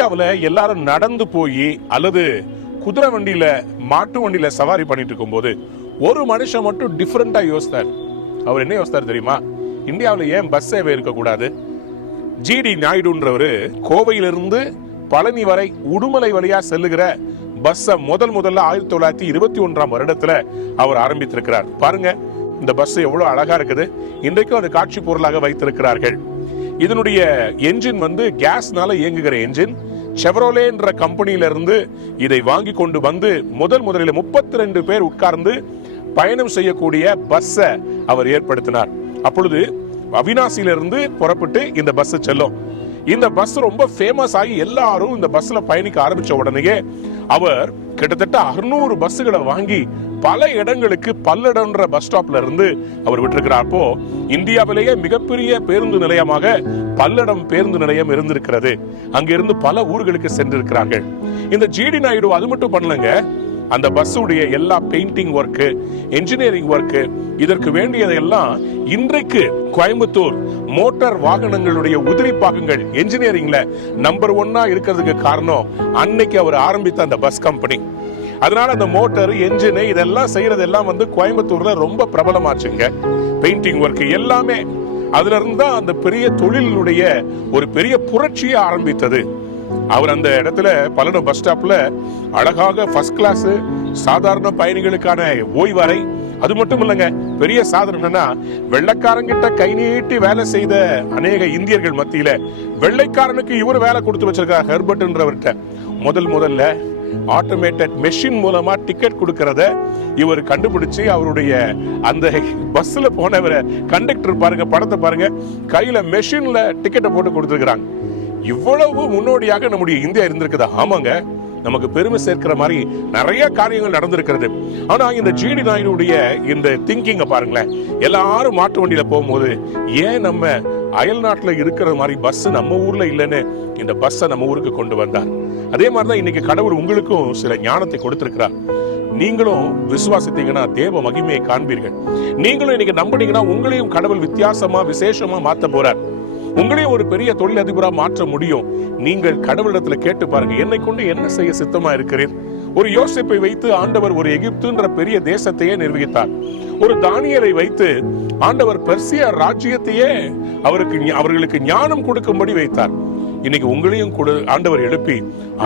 இந்தியாவில் எல்லாரும் நடந்து போய் அல்லது குதிரை வண்டியில மாட்டு வண்டியில சவாரி பண்ணிட்டு இருக்கும் போது ஒரு மனுஷன் மட்டும் டிஃபரெண்டா யோசித்தார். அவர் என்ன யோசித்தார் தெரியுமா? இந்தியாவில் ஏன் பஸ் சேவை இருக்கக்கூடாது? ஜிடி நாயுடுன்றவரு கோவையிலிருந்து பழனி வரை உடுமலை வழியா செல்லுகிற பஸ்ஸை முதல்ல 1921 வருடத்துல அவர் ஆரம்பித்திருக்கிறார். பாருங்க இந்த பஸ் எவ்வளவு அழகா இருக்குது. இன்றைக்கும் அது காட்சி பொருளாக வைத்திருக்கிறார்கள். இதனுடைய என்ஜின் கேஸ்னால இயங்குகிற என்ஜின். செவரோலே என்ற கம்பெனியில இருந்து இதை வாங்கி கொண்டு வந்து முதலில் 32 பேர் உட்கார்ந்து பயணம் செய்யக்கூடிய பஸ்ஸை அவர் ஏற்படுத்தினார். அப்பொழுது அவினாசியிலிருந்து புறப்பட்டு இந்த பஸ் செல்லும். இந்த பஸ் ரொம்ப ஃபேமஸ் ஆகி எல்லாரும் இந்த பஸ்ல பயணிக்க ஆரம்பிச்ச உடனேயே அவர் கிட்டத்தட்ட 600 பஸ்ஸுகளை வாங்கி பல இடங்களுக்கு பல்லடம்ன்ற பஸ் ஸ்டாப்ல இருந்து அவர் விட்டிருக்கிறார். அப்போ இந்தியாவிலேயே மிகப்பெரிய பேருந்து நிலையமாக பல்லடம் பேருந்து நிலையம் இருந்திருக்கிறது. அங்கிருந்து பல ஊர்களுக்கு சென்றிருக்கிறார்கள். இந்த ஜிடி நாயுடு அது மட்டும் பண்ணலங்க, அந்த பஸ்ஸுடைய எல்லா பெயிண்டிங் ஒர்க்கு, என்ஜினியரிங் ஒர்க்கு, இதற்கு வேண்டியதெல்லாம் இன்றைக்கு கோயம்புத்தூர் மோட்டார் வாகனங்களுடைய உதிரி பாகங்கள் என்ஜினியரிங்ல நம்பர் 1 இருக்கிறதுக்கு காரணம் அன்னைக்கு அவர் ஆரம்பித்த அந்த பஸ் கம்பெனி. அதனால அந்த மோட்டார், என்ஜின் இதெல்லாம் செய்யறதெல்லாம் கோயம்புத்தூர்ல ரொம்ப பிரபலமாச்சுங்க. பெயிண்டிங் ஒர்க் எல்லாமே அதுல இருந்தா அந்த பெரிய தொழிலுடைய ஒரு பெரிய புரட்சியை ஆரம்பித்தது. அவர் அந்த இடத்துல பல்லடம் பஸ் ஸ்டாப்ல அழகாக ஃபர்ஸ்ட் கிளாஸ் சாதாரண பயணிகளுக்கான ஓய்வறை, அது மட்டும் இல்லைங்க, பெரிய சாதனைனா வெள்ளைக்காரங்கிட்ட கை நீட்டி வேலை செய்த அநேக இந்தியர்கள் மத்தியில வெள்ளைக்காரனுக்கு இவர் வேலை கொடுத்து வச்சிருக்கார். ஹெர்பர்ட்ன்றவர்கிட்ட முதல்ல ஆட்டோமேட்டட் மெஷின் மூலமா டிக்கெட் கொடுக்கறத இவர் கண்டுபிடிச்சு அவருடைய அந்த பஸ்ல போனவரை கண்டக்டர் பாருங்க, படத்தை பாருங்க, கையில மெஷின்ல டிக்கெட்டை போட்டு கொடுத்துருக்காங்க. இவ்வளவு முன்னோடியாக நம்முடைய இந்தியா இருந்திருக்குதா? ஆமாங்க, நமக்கு பெருமை சேர்க்கிற மாதிரி நிறைய காரியங்கள் நடந்திருக்கிறது. ஆனா இந்த ஜிடி நாயுடைய இந்த திங்கிங்க பாருங்களேன். எல்லாரும் மாட்டு வண்டியில போகும்போது ஏன் நம்ம அயல் நாட்டுல இருக்கிற மாதிரி பஸ் நம்ம ஊர்ல இல்லைன்னு இந்த பஸ்ஸை நம்ம ஊருக்கு கொண்டு வந்தார். அதே மாதிரிதான் இன்னைக்கு கடவுள் உங்களுக்கும் சில ஞானத்தை கொடுத்திருக்கிறார். நீங்களும் விசுவாசித்தீங்கன்னா தேவ மகிமையை காண்பீர்கள். நீங்களும் இன்னைக்கு நம்பினீங்கன்னா உங்களையும் கடவுள் வித்தியாசமா விசேஷமா மாத்த போறார். உங்களையும் ஒரு பெரிய தொழில் அதிபரா மாற்ற முடியும். நீங்கள் கடவுளிடத்துல கேட்டு பாருங்க, என்னை கொண்டு என்ன செய்ய சித்தமா இருக்கிறேன்? ஒரு யோசேப்பை வைத்து ஆண்டவர் ஒரு எகிப்துன்ற பெரிய தேசத்தையே நிர்வகித்தார். ஒரு தானியேலை வைத்து ஆண்டவர் பெர்சியா ராஜ்யத்தையே அவர்களுக்கு ஞானம் கொடுக்கும்படி வைத்தார். இன்னைக்கு உங்களையும் ஆண்டவர் எழுப்பி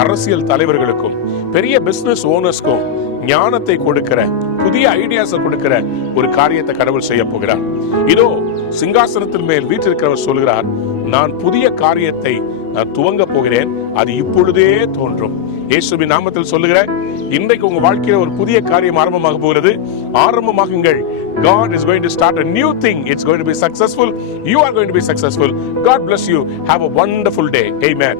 அரசியல் தலைவர்களுக்கும் பெரிய பிசினஸ் ஓனர்ஸ்க்கும் ஞானத்தை கொடுக்கிற, புதிய ஐடியாஸை கொடுக்கிற ஒரு காரியத்தை கடவுள் செய்ய போகிறார். இதோ சிங்காசனத்தின் மேல் வீற்றிருக்கிறவர் சொல்கிறார், நான் புதிய காரியத்தை நான் துவங்க போகிறேன், அது இப்பொழுதே தோன்றும். இயேசுவின் நாமத்தில் சொல்லுகிறேன், இன்றைக்கு உங்க வாழ்க்கையில ஒரு புதிய காரியம் ஆரம்பமாக போகிறது. ஆரம்பமாகுங்கள். God is going to start a new thing. It's going to be successful. You are going to be successful. God bless you. Have a wonderful day. Amen.